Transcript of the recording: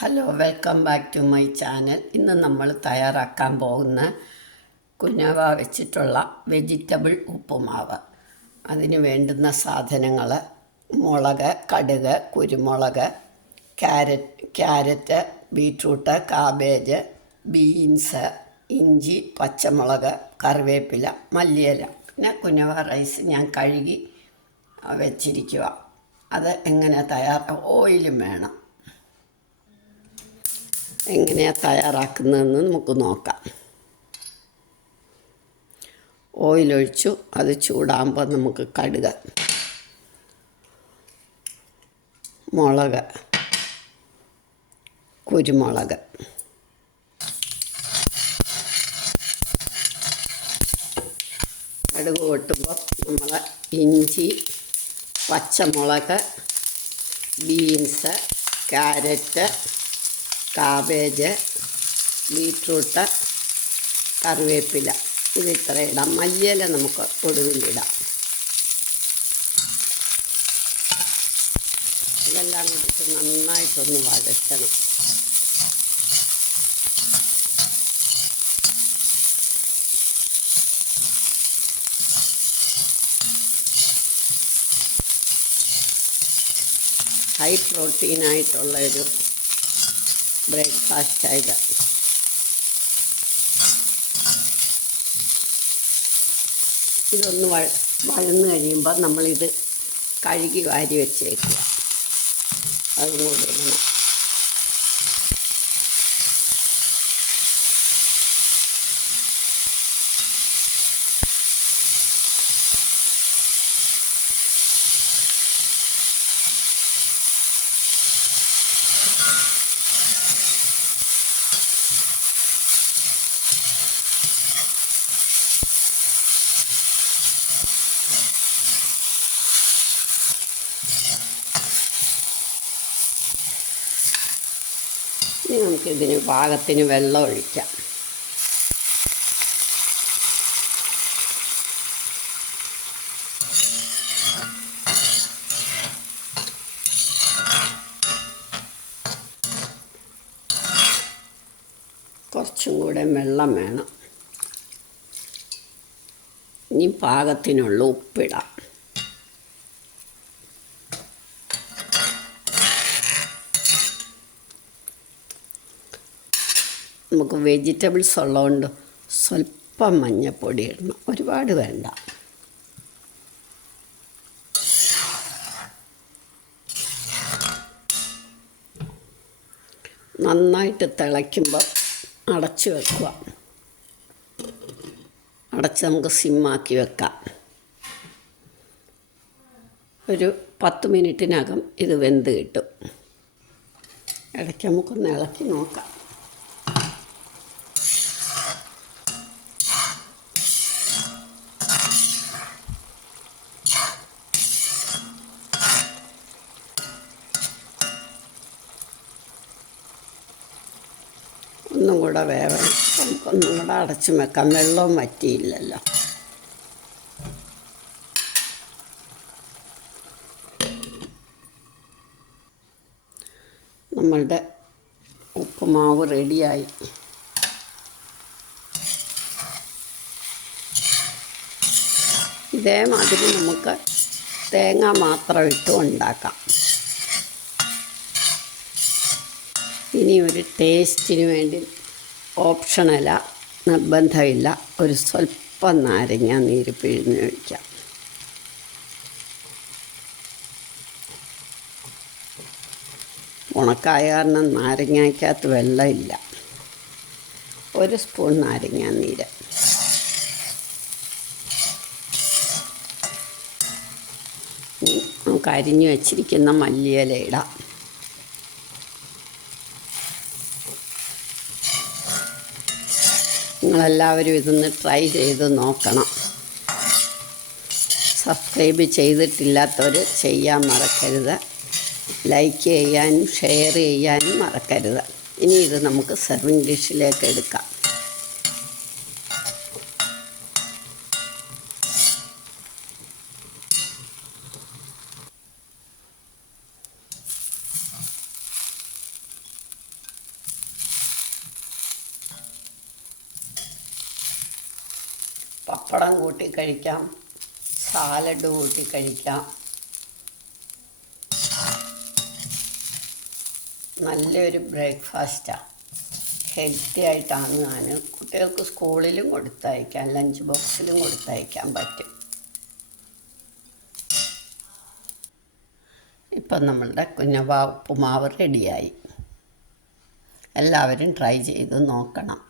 Hello, welcome back to my channel. ഇന്ന് നമ്മൾ തയ്യാറാക്കാൻ പോകുന്ന കുനവ വെച്ചിട്ടുള്ള വെജിറ്റബിൾ ഉപ്പുമാവ്. അതിന് വേണ്ടുന്ന സാധനങ്ങൾ: മുളക്, കടുക്, കുരുമുളക്, ക്യാരറ്റ്, ബീട്രൂട്ട്, കാബേജ്, ബീൻസ്, ഇഞ്ചി, പച്ചമുളക്, കറിവേപ്പില, മല്ലിയില. പിന്നെ കുനവ റൈസ് ഞാൻ കഴുകി വെച്ചിരിക്കുക. അത് എങ്ങനെ ഓയിലും വേണം. എങ്ങനെയാണ് തയ്യാറാക്കുന്നതെന്ന് നമുക്ക് നോക്കാം. ഓയിലൊഴിച്ചു, അത് ചൂടാകുമ്പോൾ നമുക്ക് കടുക്, മുളക്, കുരുമുളക്, കടുക് പൊട്ടുമ്പോൾ നമ്മൾ ഇഞ്ചി, പച്ചമുളക്, ബീൻസ്, ക്യാരറ്റ്, കാബേജ്, ബീട്രൂട്ട്, കറിവേപ്പില, ഇതിത്ര ഇടാം. മല്ലിയില നമുക്ക് ഒടുവിലിടാം. ഇതെല്ലാം കൂടിയിട്ട് നന്നായിട്ടൊന്ന് വഴറ്റണം. ഹൈ പ്രോട്ടീനായിട്ടുള്ളൊരു ബ്രേക്ക്ഫാസ്റ്റായത്. ഇതൊന്ന് വഴന്ന് കഴിയുമ്പോൾ നമ്മളിത് കഴുകി വാരി വെച്ചേക്കുക. അതും കൂടി ഇടണം. ഇനി നമുക്കിതിന് പാകത്തിന് വെള്ളം ഒഴിക്കാം. കുറച്ചും കൂടെ വെള്ളം വേണം. ഇനി പാകത്തിനുള്ള ഉപ്പിടാം. നമുക്ക് വെജിറ്റബിൾസ് ഉള്ളതുകൊണ്ട് സ്വല്പം മഞ്ഞൾപ്പൊടി ഇടണം, ഒരുപാട് വേണ്ട. നന്നായിട്ട് തിളയ്ക്കുമ്പോൾ അടച്ച് വെക്കുക. അടച്ച് നമുക്ക് സിമ്മാക്കി വെക്കാം. ഒരു 10 മിനിറ്റിനകം ഇത് വെന്ത് കിട്ടും. ഇടയ്ക്ക് നമുക്കൊന്ന് ഇളക്കി നോക്കാം. ഒന്നും കൂടെ വേവണം. നമുക്കൊന്നും കൂടെ അടച്ചു വെക്കാം. വെള്ളവും വറ്റിയില്ലല്ലോ. നമ്മളുടെ ഉപ്പുമാവ് റെഡിയായി. ഇതേമാതിരി നമുക്ക് തേങ്ങ മാത്രം ഇട്ട് ഉണ്ടാക്കാം. ഇനി ഒരു ടേസ്റ്റിന് വേണ്ടി ഓപ്ഷണല, നിർബന്ധമില്ല, ഒരു സ്വല്പം നാരങ്ങ നീര് പിഴിഞ്ഞ് ഒഴിക്കാം. ഉണക്കായ കാരണം നാരങ്ങയ്ക്കകത്ത് വെള്ളമില്ല. 1 സ്പൂൺ നാരങ്ങ നീര്. നമുക്ക് അരിഞ്ഞു വച്ചിരിക്കുന്ന മല്ലിയില ഇടാം. നിങ്ങളെല്ലാവരും ഇതൊന്ന് ട്രൈ ചെയ്ത് നോക്കണം. സബ്സ്ക്രൈബ് ചെയ്തിട്ടില്ലാത്തവർ ചെയ്യാൻ മറക്കരുത്. ലൈക്ക് ചെയ്യാനും ഷെയർ ചെയ്യാനും മറക്കരുത്. ഇനി ഇത് നമുക്ക് സെർവിങ് ഡിഷിലേക്ക് എടുക്കാം. പപ്പടം കൂട്ടി കഴിക്കാം, സാലഡ് കൂട്ടി കഴിക്കാം. നല്ലൊരു ബ്രേക്ക്ഫാസ്റ്റാണ്. ഹെൽത്തി ആയിട്ടാണ്. ഞാൻ കുട്ടികൾക്ക് സ്കൂളിലും കൊടുത്തയക്കാം, ലഞ്ച് ബോക്സിലും കൊടുത്തയക്കാൻ പറ്റും. ഇപ്പം നമ്മളുടെ കുഞ്ഞവ ഉപ്പുമാവ് റെഡിയായി. എല്ലാവരും ട്രൈ ചെയ്ത് നോക്കണം.